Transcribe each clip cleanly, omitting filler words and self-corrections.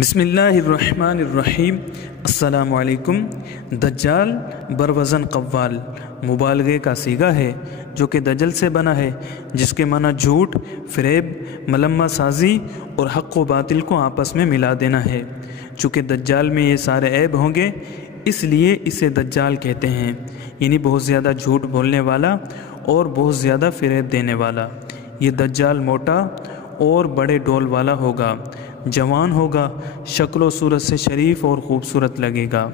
بسم اللہ الرحمن الرحیم۔ السلام علیکم۔ دجال بروزن قوال مبالغے کا صیغہ ہے جو کہ دجل سے بنا ہے، جس کے معنی جھوٹ، فریب، ملمہ سازی اور حق و باطل کو آپس میں ملا دینا ہے۔ چونکہ دجال میں یہ سارے عیب ہوں گے، اس لیے اسے دجال کہتے ہیں، یعنی بہت زیادہ جھوٹ بولنے والا اور بہت زیادہ فریب دینے والا۔ یہ دجال موٹا اور بڑے ڈول والا ہوگا، جوان ہوگا، شکل و صورت سے شریف اور خوبصورت لگے گا۔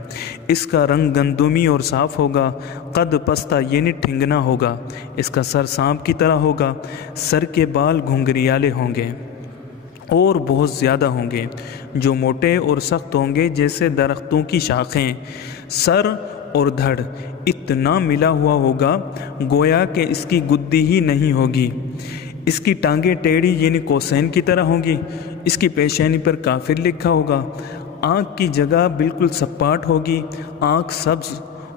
اس کا رنگ گندمی اور صاف ہوگا، قد پستہ یعنی ٹھنگنا ہوگا، اس کا سر سانپ کی طرح ہوگا، سر کے بال گھنگریالے ہوں گے اور بہت زیادہ ہوں گے، جو موٹے اور سخت ہوں گے جیسے درختوں کی شاخیں۔ سر اور دھڑ اتنا ملا ہوا ہوگا گویا کہ اس کی گدی ہی نہیں ہوگی۔ اس کی ٹانگیں ٹیڑھی یعنی کوسین کی طرح ہوں گی۔ اس کی پیشانی پر کافر لکھا ہوگا۔ آنکھ کی جگہ بالکل سپاٹ ہوگی، آنکھ سبز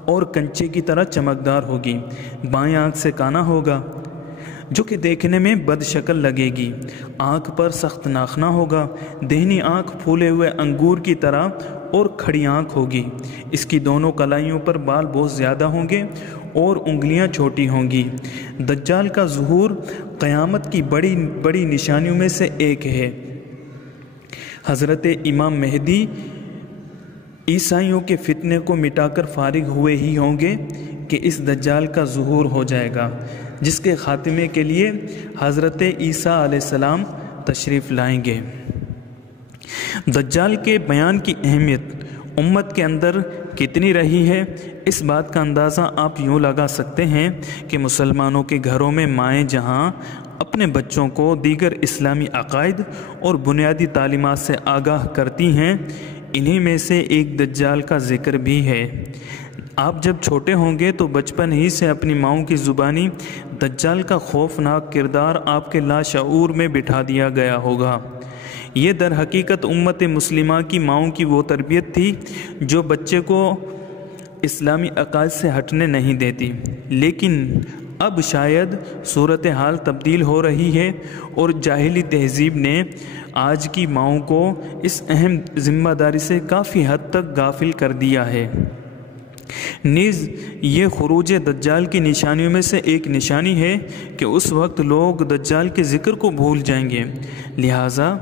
اور کنچے کی طرح چمکدار ہوگی۔ بائیں آنکھ سے کانا ہوگا جو کہ دیکھنے میں بد شکل لگے گی۔ آنکھ پر سخت ناخنا ہوگا۔ دہنی آنکھ پھولے ہوئے انگور کی طرح اور کھڑی آنکھ ہوگی۔ اس کی دونوں کلائیوں پر بال بہت زیادہ ہوں گے اور انگلیاں چھوٹی ہوں گی۔ دجال کا ظہور قیامت کی بڑی بڑی نشانیوں میں سے ایک ہے۔ حضرت امام مہدی عیسائیوں کے فتنے کو مٹا کر فارغ ہوئے ہی ہوں گے کہ اس دجال کا ظہور ہو جائے گا، جس کے خاتمے کے لیے حضرت عیسیٰ علیہ السلام تشریف لائیں گے۔ دجال کے بیان کی اہمیت امت کے اندر کتنی رہی ہے، اس بات کا اندازہ آپ یوں لگا سکتے ہیں کہ مسلمانوں کے گھروں میں مائیں جہاں اپنے بچوں کو دیگر اسلامی عقائد اور بنیادی تعلیمات سے آگاہ کرتی ہیں، انہی میں سے ایک دجال کا ذکر بھی ہے۔ آپ جب چھوٹے ہوں گے تو بچپن ہی سے اپنی ماؤں کی زبانی دجال کا خوفناک کردار آپ کے لاشعور میں بٹھا دیا گیا ہوگا۔ یہ در حقیقت امت مسلمہ کی ماؤں کی وہ تربیت تھی جو بچے کو اسلامی عقائد سے ہٹنے نہیں دیتی، لیکن اب شاید صورتحال تبدیل ہو رہی ہے اور جاہلی تہذیب نے آج کی ماؤں کو اس اہم ذمہ داری سے کافی حد تک غافل کر دیا ہے۔ نیز یہ خروج دجال کی نشانیوں میں سے ایک نشانی ہے کہ اس وقت لوگ دجال کے ذکر کو بھول جائیں گے۔ لہٰذا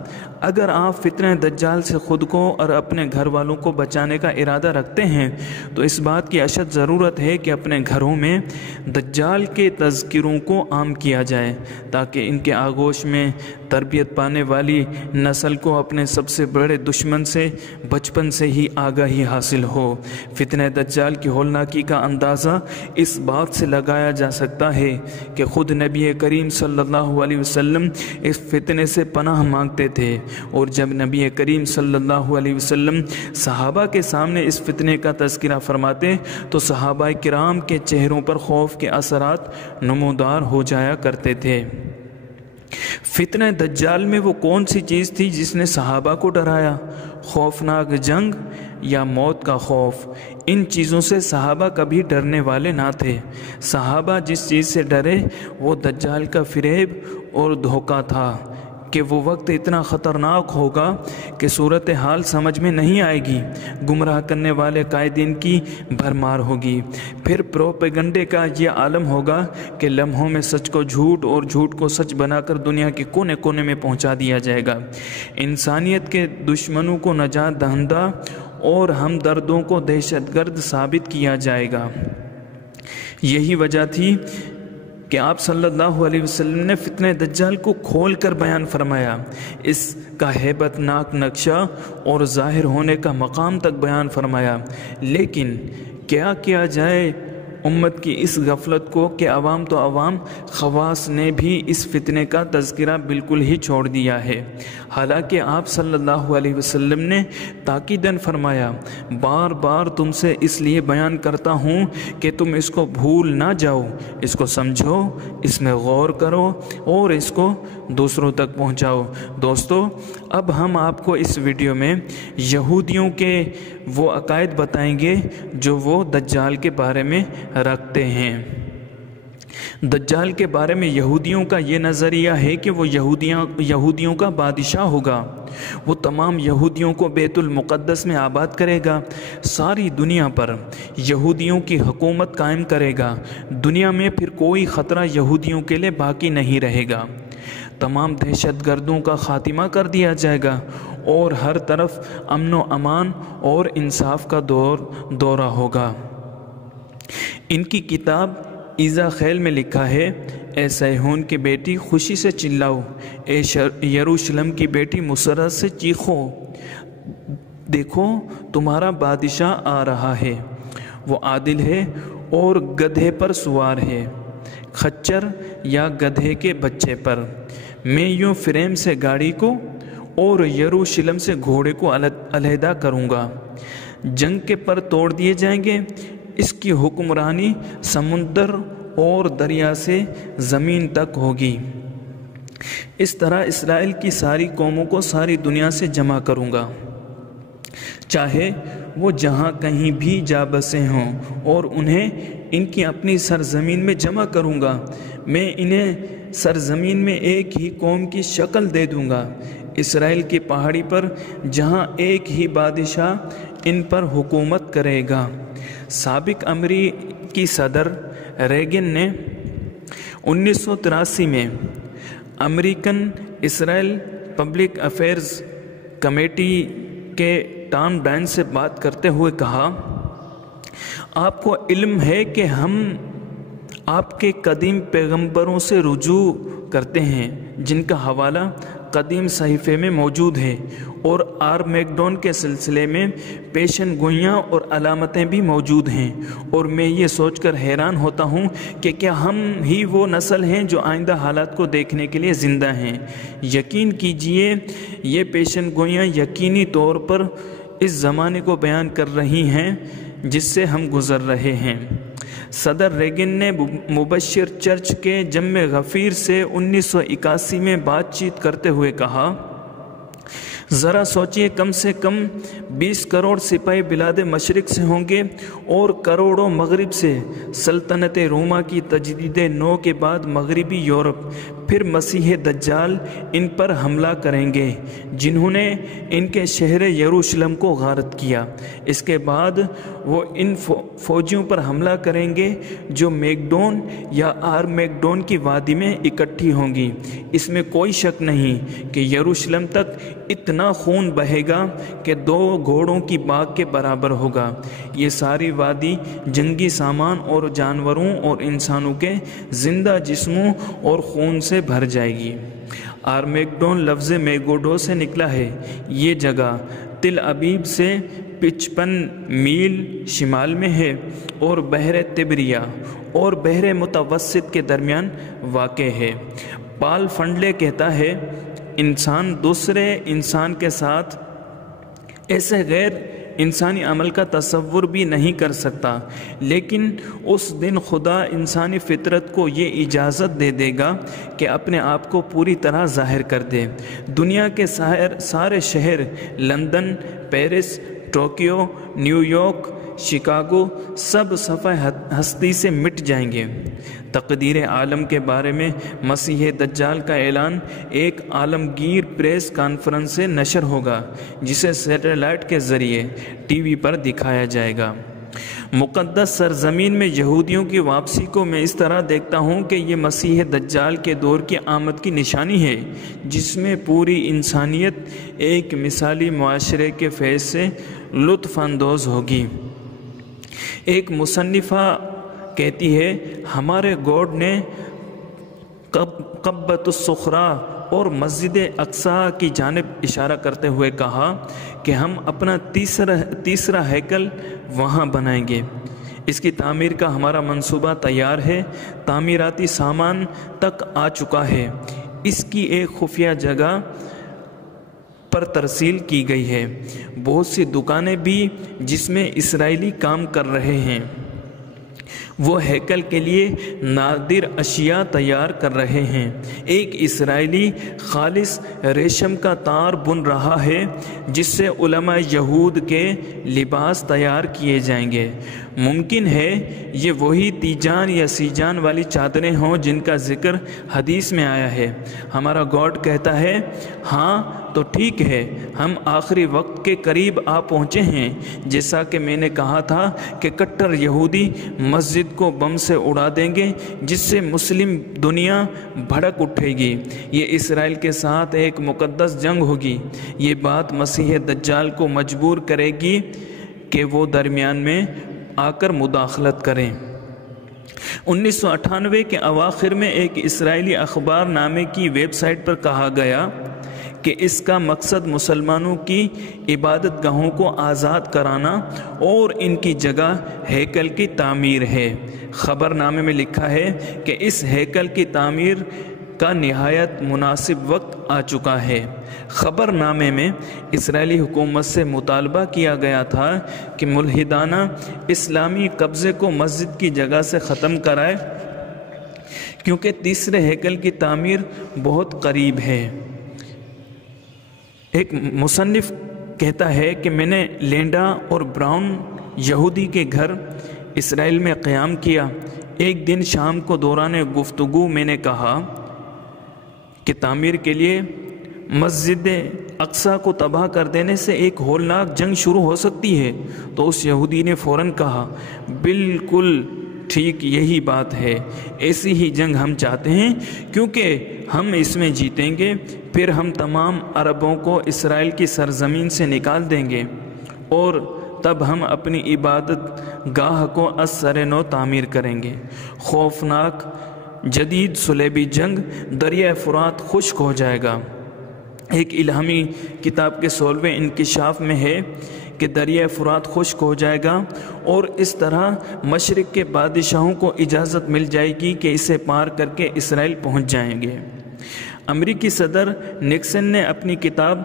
اگر آپ فتنہ دجال سے خود کو اور اپنے گھر والوں کو بچانے کا ارادہ رکھتے ہیں تو اس بات کی اشد ضرورت ہے کہ اپنے گھروں میں دجال کے تذکروں کو عام کیا جائے، تاکہ ان کے آغوش میں تربیت پانے والی نسل کو اپنے سب سے بڑے دشمن سے بچپن سے ہی آگاہی حاصل ہو۔ فتنہ دجال کی ہولناکی کا اندازہ اس بات سے لگایا جا سکتا ہے کہ خود نبی کریم صلی اللہ علیہ وسلم اس فتنے سے پناہ مانگتے تھے، اور جب نبی کریم صلی اللہ علیہ وسلم صحابہ کے سامنے اس فتنے کا تذکرہ فرماتے تو صحابہ کرام کے چہروں پر خوف کے اثرات نمودار ہو جایا کرتے تھے۔ فتنہ دجال میں وہ کون سی چیز تھی جس نے صحابہ کو ڈرایا؟ خوفناک جنگ یا موت کا خوف؟ ان چیزوں سے صحابہ کبھی ڈرنے والے نہ تھے۔ صحابہ جس چیز سے ڈرے وہ دجال کا فریب اور دھوکہ تھا کہ وہ وقت اتنا خطرناک ہوگا کہ صورتحال سمجھ میں نہیں آئے گی، گمراہ کرنے والے قائدین کی بھرمار ہوگی، پھر پروپیگنڈے کا یہ عالم ہوگا کہ لمحوں میں سچ کو جھوٹ اور جھوٹ کو سچ بنا کر دنیا کے کونے کونے میں پہنچا دیا جائے گا۔ انسانیت کے دشمنوں کو نجات دہندہ اور ہمدردوں کو دہشت گرد ثابت کیا جائے گا۔ یہی وجہ تھی کہ آپ صلی اللہ علیہ وسلم نے فتنہ دجال کو کھول کر بیان فرمایا، اس کا ہیبت ناک نقشہ اور ظاہر ہونے کا مقام تک بیان فرمایا۔ لیکن کیا کیا جائے امت کی اس غفلت کو کہ عوام تو عوام، خواص نے بھی اس فتنے کا تذکرہ بالکل ہی چھوڑ دیا ہے۔ حالانکہ آپ صلی اللہ علیہ وسلم نے تاکیداً فرمایا، بار بار تم سے اس لیے بیان کرتا ہوں کہ تم اس کو بھول نہ جاؤ، اس کو سمجھو، اس میں غور کرو اور اس کو دوسروں تک پہنچاؤ۔ دوستو، اب ہم آپ کو اس ویڈیو میں یہودیوں کے وہ عقائد بتائیں گے جو وہ دجال کے بارے میں رکھتے ہیں۔ دجال کے بارے میں یہودیوں کا یہ نظریہ ہے کہ وہ یہودیوں کا بادشاہ ہوگا۔ وہ تمام یہودیوں کو بیت المقدس میں آباد کرے گا، ساری دنیا پر یہودیوں کی حکومت قائم کرے گا۔ دنیا میں پھر کوئی خطرہ یہودیوں کے لیے باقی نہیں رہے گا۔ تمام دہشت گردوں کا خاتمہ کر دیا جائے گا اور ہر طرف امن و امان اور انصاف کا دورہ ہوگا۔ ان کی کتاب ایزاخیل میں لکھا ہے، اے صہیون کی بیٹی خوشی سے چلاؤ، اے یروشلم کی بیٹی مسرت سے چیخو، دیکھو تمہارا بادشاہ آ رہا ہے، وہ عادل ہے اور گدھے پر سوار ہے، خچر یا گدھے کے بچے پر۔ میں یوں فریم سے گاڑی کو اور یروشلم سے گھوڑے کو علیحدہ کروں گا، جنگ کے پر توڑ دیے جائیں گے، اس کی حکمرانی سمندر اور دریا سے زمین تک ہوگی۔ اس طرح اسرائیل کی ساری قوموں کو ساری دنیا سے جمع کروں گا، چاہے وہ جہاں کہیں بھی جا بسے ہوں، اور انہیں ان کی اپنی سرزمین میں جمع کروں گا۔ میں انہیں سرزمین میں ایک ہی قوم کی شکل دے دوں گا، اسرائیل کی پہاڑی پر، جہاں ایک ہی بادشاہ ان پر حکومت کرے گا۔ سابق امریکی صدر ریگن نے 1983 میں امریکن اسرائیل پبلک افیئرز کمیٹی کے ٹام ڈائن سے بات کرتے ہوئے کہا، آپ کو علم ہے کہ ہم آپ کے قدیم پیغمبروں سے رجوع کرتے ہیں، جن کا حوالہ قدیم صحیفے میں موجود ہے، اور آرمیگڈون کے سلسلے میں پیشن گوئیاں اور علامتیں بھی موجود ہیں، اور میں یہ سوچ کر حیران ہوتا ہوں کہ کیا ہم ہی وہ نسل ہیں جو آئندہ حالات کو دیکھنے کے لیے زندہ ہیں۔ یقین کیجئے یہ پیشن گوئیاں یقینی طور پر اس زمانے کو بیان کر رہی ہیں جس سے ہم گزر رہے ہیں۔ صدر ریگن نے مبشر چرچ کے جمع غفیر سے 1981 میں بات چیت کرتے ہوئے کہا، ذرا سوچئے، کم سے کم 20 کروڑ سپاہی بلاد مشرق سے ہوں گے اور کروڑوں مغرب سے۔ سلطنت روما کی تجدید نو کے بعد مغربی یورپ، پھر مسیح دجال ان پر حملہ کریں گے، جنہوں نے ان کے شہر یروشلم کو غارت کیا۔ اس کے بعد وہ ان فوجیوں پر حملہ کریں گے جو میگڈون یا آرمیگڈون کی وادی میں اکٹھی ہوں گی۔ اس میں کوئی شک نہیں کہ یروشلم تک اتنا خون بہے گا کہ 2 گھوڑوں کی باغ کے برابر ہوگا۔ یہ ساری وادی جنگی سامان اور جانوروں اور انسانوں کے زندہ جسموں اور خون سے بھر جائے گی۔ آرمیگڈون لفظ میگوڈو سے نکلا ہے۔ یہ جگہ تل ابیب سے 55 میل شمال میں ہے اور بحر تبریا اور بحر متوسط کے درمیان واقع ہے۔ پال فنڈلے کہتا ہے، انسان دوسرے انسان کے ساتھ ایسے غیر انسانی عمل کا تصور بھی نہیں کر سکتا، لیکن اس دن خدا انسانی فطرت کو یہ اجازت دے دے گا کہ اپنے آپ کو پوری طرح ظاہر کر دے۔ دنیا کے سارے شہر، London, Paris, Tokyo, New York, Chicago, سب صفحہ ہستی سے مٹ جائیں گے۔ تقدیر عالم کے بارے میں مسیح دجال کا اعلان ایک عالمگیر پریس کانفرنس سے نشر ہوگا، جسے سیٹلائٹ کے ذریعے ٹی وی پر دکھایا جائے گا۔ مقدس سرزمین میں یہودیوں کی واپسی کو میں اس طرح دیکھتا ہوں کہ یہ مسیح دجال کے دور کی آمد کی نشانی ہے، جس میں پوری انسانیت ایک مثالی معاشرے کے فیض سے لطف اندوز ہوگی۔ ایک مصنفہ کہتی ہے، ہمارے گاڈ نے قبۃ الصخرہ اور مسجد اقصیٰ کی جانب اشارہ کرتے ہوئے کہا کہ ہم اپنا تیسرا ہیکل وہاں بنائیں گے۔ اس کی تعمیر کا ہمارا منصوبہ تیار ہے، تعمیراتی سامان تک آ چکا ہے۔ اس کی ایک خفیہ جگہ پر ترسیل کی گئی ہے، بہت سی دکانیں بھی جس میں اسرائیلی کام کر رہے ہیں۔ وہ ہیکل کے لیے نادر اشیاء تیار کر رہے ہیں۔ ایک اسرائیلی خالص ریشم کا تار بن رہا ہے جس سے علماء یہود کے لباس تیار کیے جائیں گے۔ ممکن ہے یہ وہی تیجان یا سیجان والی چادریں ہوں جن کا ذکر حدیث میں آیا ہے۔ ہمارا گاڈ کہتا ہے ہاں تو ٹھیک ہے، ہم آخری وقت کے قریب آ پہنچے ہیں۔ جیسا کہ میں نے کہا تھا کہ کٹر یہودی مسجد کو بم سے اڑا دیں گے جس سے مسلم دنیا بھڑک اٹھے گی۔ یہ اسرائیل کے ساتھ ایک مقدس جنگ ہوگی۔ یہ بات مسیح دجال کو مجبور کرے گی کہ وہ درمیان میں آ کر مداخلت کریں۔ 1998 کے اواخر میں ایک اسرائیلی اخبار نامے کی ویب سائٹ پر کہا گیا کہ اس کا مقصد مسلمانوں کی عبادت گاہوں کو آزاد کرانا اور ان کی جگہ ہیکل کی تعمیر ہے۔ خبر نامے میں لکھا ہے کہ اس ہیکل کی تعمیر کا نہایت مناسب وقت آ چکا ہے۔ خبر نامے میں اسرائیلی حکومت سے مطالبہ کیا گیا تھا کہ ملحدانہ اسلامی قبضے کو مسجد کی جگہ سے ختم کرائے کیونکہ تیسرے ہیکل کی تعمیر بہت قریب ہے۔ ایک مصنف کہتا ہے کہ میں نے لینڈا اور براؤن یہودی کے گھر اسرائیل میں قیام کیا۔ ایک دن شام کو دوران گفتگو میں نے کہا کہ تعمیر کے لیے مسجد اقصیٰ کو تباہ کر دینے سے ایک ہولناک جنگ شروع ہو سکتی ہے، تو اس یہودی نے فوراً کہا بالکل ٹھیک، یہی بات ہے، ایسی ہی جنگ ہم چاہتے ہیں کیونکہ ہم اس میں جیتیں گے، پھر ہم تمام عربوں کو اسرائیل کی سرزمین سے نکال دیں گے اور تب ہم اپنی عبادت گاہ کو از سر نو تعمیر کریں گے۔ خوفناک جدید صلیبی جنگ دریائے فرات خشک ہو جائے گا۔ ایک الہامی کتاب کے 16ویں انکشاف میں ہے کہ دریائے فرات خشک ہو جائے گا اور اس طرح مشرق کے بادشاہوں کو اجازت مل جائے گی کہ اسے پار کر کے اسرائیل پہنچ جائیں گے۔ امریکی صدر نکسن نے اپنی کتاب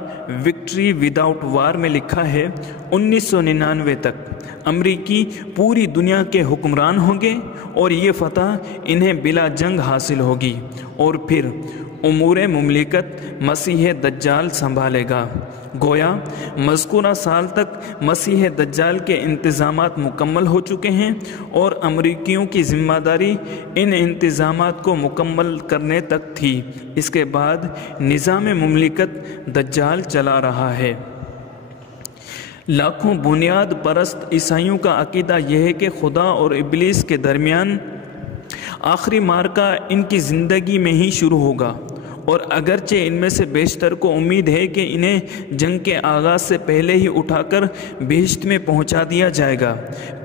وکٹری وداؤٹ وار میں لکھا ہے 1999 تک امریکی پوری دنیا کے حکمران ہوں گے اور یہ فتح انہیں بلا جنگ حاصل ہوگی اور پھر امور مملکت مسیح دجال سنبھالے گا۔ گویا مذکورہ سال تک مسیح دجال کے انتظامات مکمل ہو چکے ہیں اور امریکیوں کی ذمہ داری ان انتظامات کو مکمل کرنے تک تھی۔ اس کے بعد نظام مملکت دجال چلا رہا ہے۔ لاکھوں بنیاد پرست عیسائیوں کا عقیدہ یہ ہے کہ خدا اور ابلیس کے درمیان آخری معرکہ ان کی زندگی میں ہی شروع ہوگا، اور اگرچہ ان میں سے بیشتر کو امید ہے کہ انہیں جنگ کے آغاز سے پہلے ہی اٹھا کر بہشت میں پہنچا دیا جائے گا،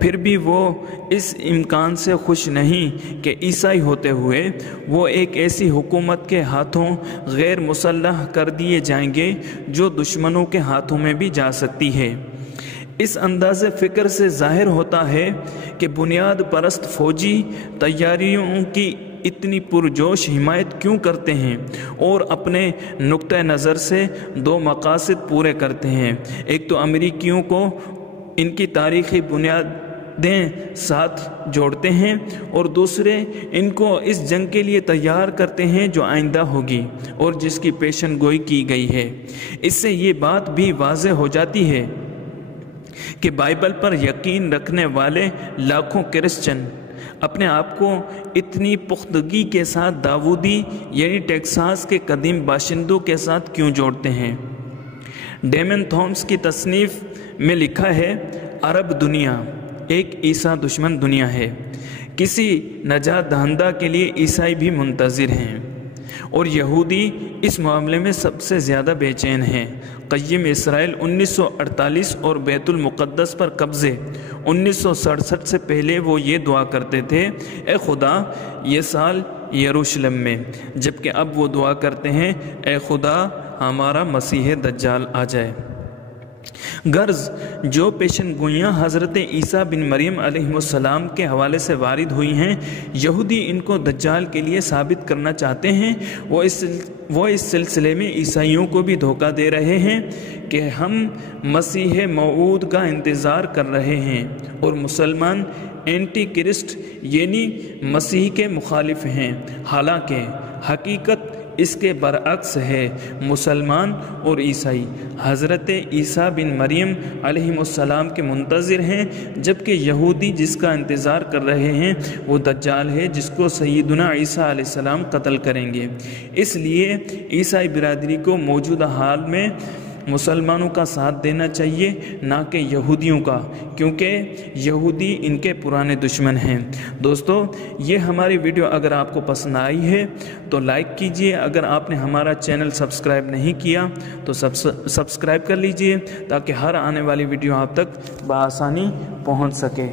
پھر بھی وہ اس امکان سے خوش نہیں کہ عیسائی ہوتے ہوئے وہ ایک ایسی حکومت کے ہاتھوں غیر مسلح کر دیے جائیں گے جو دشمنوں کے ہاتھوں میں بھی جا سکتی ہے۔ اس انداز فکر سے ظاہر ہوتا ہے کہ بنیاد پرست فوجی تیاریوں کی اتنی پرجوش حمایت کیوں کرتے ہیں اور اپنے نقطہ نظر سے دو مقاصد پورے کرتے ہیں۔ ایک تو امریکیوں کو ان کی تاریخی بنیادیں ساتھ جوڑتے ہیں اور دوسرے ان کو اس جنگ کے لیے تیار کرتے ہیں جو آئندہ ہوگی اور جس کی پیشن گوئی کی گئی ہے۔ اس سے یہ بات بھی واضح ہو جاتی ہے کہ بائبل پر یقین رکھنے والے لاکھوں کرسچن اپنے آپ کو اتنی پختگی کے ساتھ داودی یعنی ٹیکساس کے قدیم باشندوں کے ساتھ کیوں جوڑتے ہیں۔ ڈیمن تھامس کی تصنیف میں لکھا ہے عرب دنیا ایک عیسیٰ دشمن دنیا ہے، کسی نجات دہندہ کے لیے عیسائی بھی منتظر ہیں اور یہودی اس معاملے میں سب سے زیادہ بے چین ہیں۔ قیم اسرائیل 1948 اور بیت المقدس پر قبضے 1967 سے پہلے وہ یہ دعا کرتے تھے اے خدا یہ سال یروشلم میں، جبکہ اب وہ دعا کرتے ہیں اے خدا ہمارا مسیح دجال آ جائے۔ غرض جو پیشن گوئیاں حضرت عیسیٰ بن مریم علیہ السلام کے حوالے سے وارد ہوئی ہیں، یہودی ان کو دجال کے لیے ثابت کرنا چاہتے ہیں۔ وہ اس سلسلے میں عیسائیوں کو بھی دھوکہ دے رہے ہیں کہ ہم مسیح موعود کا انتظار کر رہے ہیں اور مسلمان اینٹی کرسٹ یعنی مسیح کے مخالف ہیں، حالانکہ حقیقت اس کے برعکس ہے مسلمان اور عیسائی حضرت عیسیٰ بن مریم علیہ السلام کے منتظر ہیں، جبکہ یہودی جس کا انتظار کر رہے ہیں وہ دجال ہے جس کو سیدنا عیسیٰ علیہ السلام قتل کریں گے۔ اس لیے عیسائی برادری کو موجودہ حال میں مسلمانوں کا ساتھ دینا چاہیے، نہ کہ یہودیوں کا، کیونکہ یہودی ان کے پرانے دشمن ہیں۔ دوستو، یہ ہماری ویڈیو اگر آپ کو پسند آئی ہے تو لائک کیجئے، اگر آپ نے ہمارا چینل سبسکرائب نہیں کیا تو سبسکرائب کر لیجئے تاکہ ہر آنے والی ویڈیو آپ تک بآسانی پہنچ سکے۔